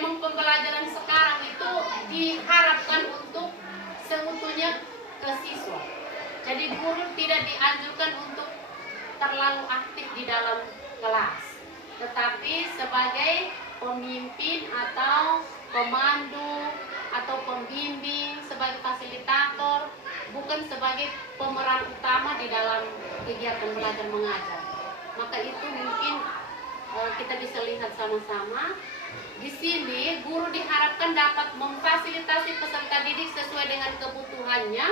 memang pembelajaran sekarang itu diharapkan untuk seutuhnya ke siswa. Jadi guru tidak dianjurkan untuk terlalu aktif di dalam kelas, tetapi sebagai pemimpin atau pemandu atau pembimbing, sebagai fasilitator, bukan sebagai pemeran utama di dalam kegiatan belajar mengajar. Maka itu mungkin kita bisa lihat sama-sama. Di sini guru diharapkan dapat memfasilitasi peserta didik sesuai dengan kebutuhannya,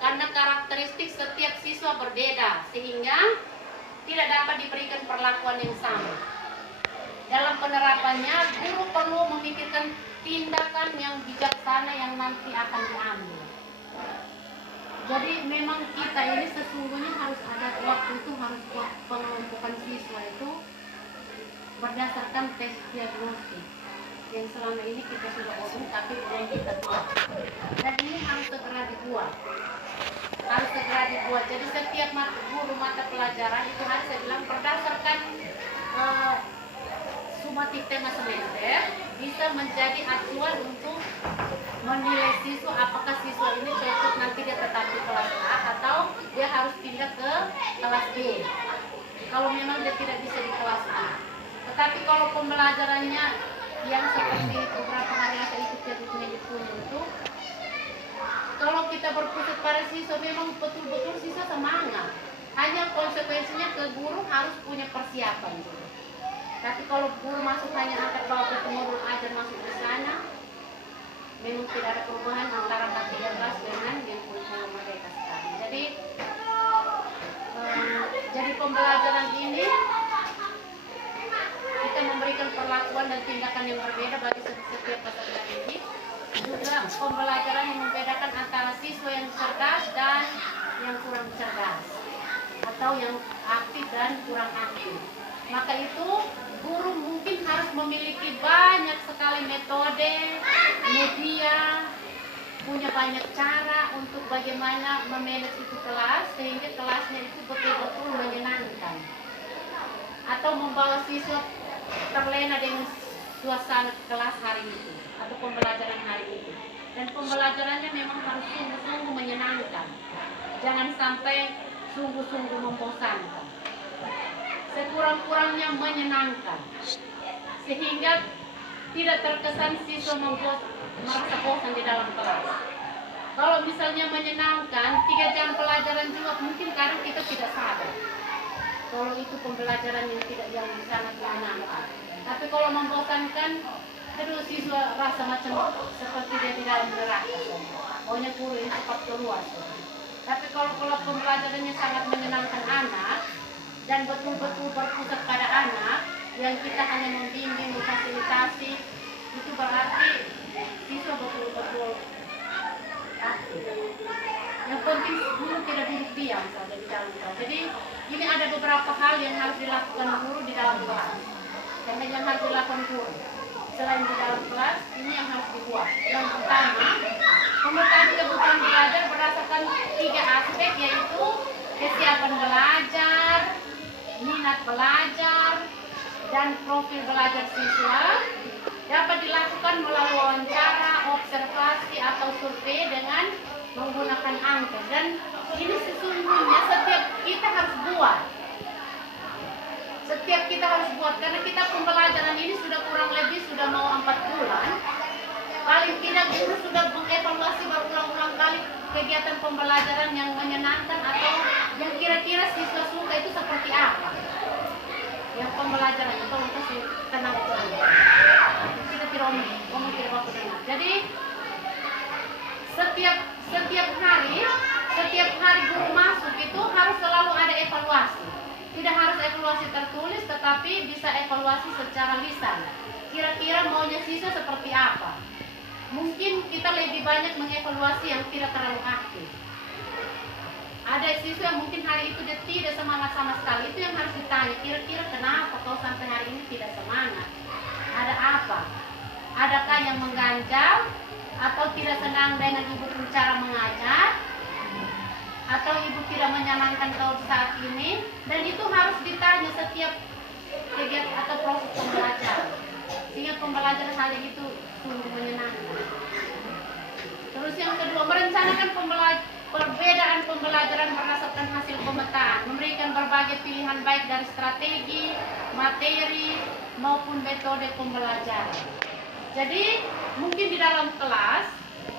karena karakteristik setiap siswa berbeda sehingga tidak dapat diberikan perlakuan yang sama. Dalam penerapannya, guru perlu memikirkan tindakan yang bijaksana yang nanti akan diambil. Jadi memang kita ini sesungguhnya harus ada waktu itu, harus buat pengelompokan siswa itu berdasarkan tes diagnostik yang selama ini kita sudah omong tapi belum kita buat. Dan ini harus segera dibuat. Jadi setiap guru mata pelajaran itu harus saya bilang berdasarkan sumatif tema semester bisa menjadi acuan untuk menilai siswa apakah siswa ini cocok nanti dia tetap di kelas A atau dia harus pindah ke kelas B kalau memang dia tidak bisa di kelas A. Tetapi kalau pembelajarannya yang seperti beberapa hari saya ikut yang itu, kalau kita berpusat pada siswa memang betul-betul siswa semangat. Hanya konsekuensinya ke guru harus punya persiapan. Tapi kalau guru masuk hanya angkat bawa ke modul ajar masuk di sana, memang tidak ada perubahan antara kelas 13 dengan yang kurikulum merdeka sekarang. Jadi pembelajaran ini kita memberikan perlakuan dan tindakan yang berbeda bagi setiap peserta didik. Juga pembelajaran yang membedakan antara siswa yang cerdas dan yang kurang cerdas, atau yang aktif dan kurang aktif. Maka itu guru mungkin harus memiliki banyak sekali metode, media, punya banyak cara untuk bagaimana memanage itu kelas sehingga kelasnya itu betul-betul menyenangkan, atau membawa siswa terlena dengan suasana kelas hari itu atau pembelajaran hari itu. Dan pembelajarannya memang harus sungguh-sungguh menyenangkan, jangan sampai sungguh-sungguh membosankan, sekurang-kurangnya menyenangkan sehingga tidak terkesan siswa merasa bosan di dalam kelas. Kalau misalnya menyenangkan 3 jam pelajaran juga mungkin kadang kita tidak sadar kalau itu pembelajaran yang sangat menyenangkan. Tapi kalau membosankan, aduh siswa rasa macam seperti dia di dalam neraka. Maunya guru ini cepat keluar. Tapi kalau pembelajarannya sangat menyenangkan anak dan betul-betul berpusat pada anak, yang kita hanya membimbing, memfasilitasi, itu berarti siswa betul-betul aktif. Yang penting guru tidak duduk diam saja di dalam kelas. Jadi ini ada beberapa hal yang harus dilakukan guru di dalam kelas. Dan yang harus dilakukan guru selain di dalam kelas, ini yang harus dibuat. Yang pertama, pemetaan kebutuhan belajar berdasarkan 3 aspek, yaitu kesiapan belajar, minat belajar, dan profil belajar siswa. Dapat dilakukan melalui wawancara, observasi, atau survei dengan menggunakan angka. Dan ini sesungguhnya setiap kita harus buat. Karena kita pembelajaran ini sudah kurang lebih sudah mau 4 bulan. Paling tidak guru sudah mengevaluasi berulang-ulang kali kegiatan pembelajaran yang menyenangkan atau yang kira-kira siswa suka itu seperti apa. Yang pembelajaran itu untuk kenal kita tidak omong tidak waktu dengar. Jadi setiap hari guru masuk itu harus selalu ada evaluasi. Tidak harus evaluasi tertulis, tetapi bisa evaluasi secara lisan. Kira-kira maunya siswa seperti apa? Mungkin kita lebih banyak mengevaluasi yang tidak terlalu aktif. Ada siswa yang mungkin hari itu dia tidak semangat sama sekali. Itu yang harus ditanya, kira-kira kenapa kau sampai hari ini tidak semangat? Ada apa? Adakah yang mengganjal? Atau tidak senang dengan ibu cara mengajar? Atau ibu tidak menyenangkan kau saat ini? Dan itu harus ditanya setiap kegiatan atau proses pembelajaran sehingga pembelajaran hari itu sungguh menyenangkan. Terus yang kedua, merencanakan perbedaan pembelajaran berdasarkan hasil pemetaan, memberikan berbagai pilihan baik dari strategi, materi, maupun metode pembelajaran. Jadi mungkin di dalam kelas